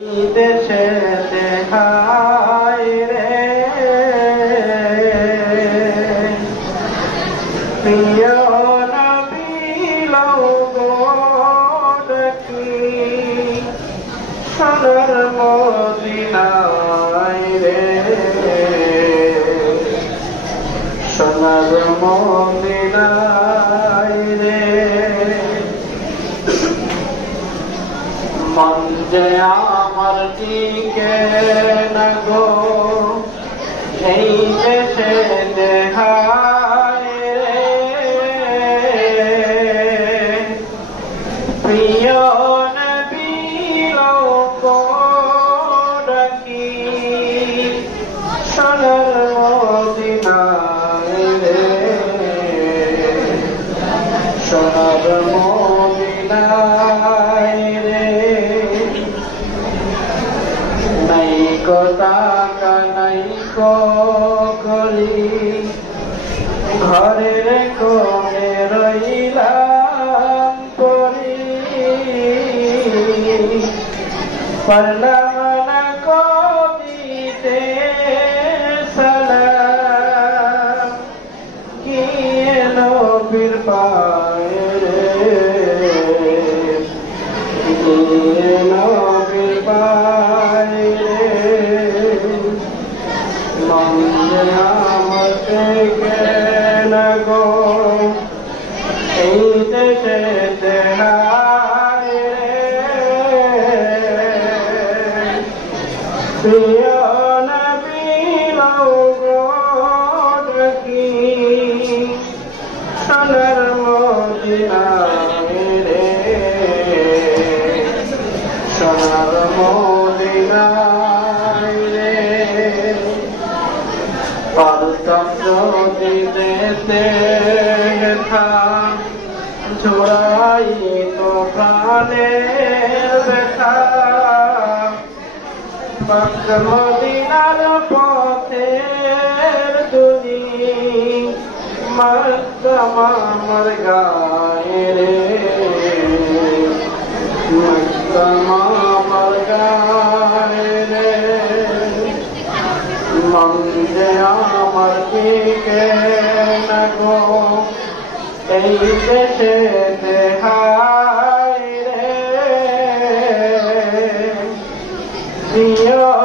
দেশেতে হায় রে প্রিয় নবী লও গো ডাকি সোনার মদিনায় রে সোনার মদিনায় রে মন যে আমার টিকে না গো এই দেশে দেহায় রে প্রিয় নবী লও গো ডাকি সোনার মদিনায় রে সোনার মদিনায় রে টাকা নাই কলি ঘরের কোণে রইলাম পরি পারলাম না কবিতে সালাম কি নবীর পায়ে নবীর পায়ে আমার থেকে না গো এই দেশে দেহায় রে প্রিয় নবী লও গো ডাকি সোনার মদিনায় রে সোনার মদিনায় রে পারতাম যদি দেশে ছোড়াই তো প্রাণের দেখা মদিনার পথের দুনি মক্কাম আমার গায়ে রে মক্কাম আমার গায়ে রে মন যে আমার টিকে না গো এই দেশে দেহায় রে প্রিয়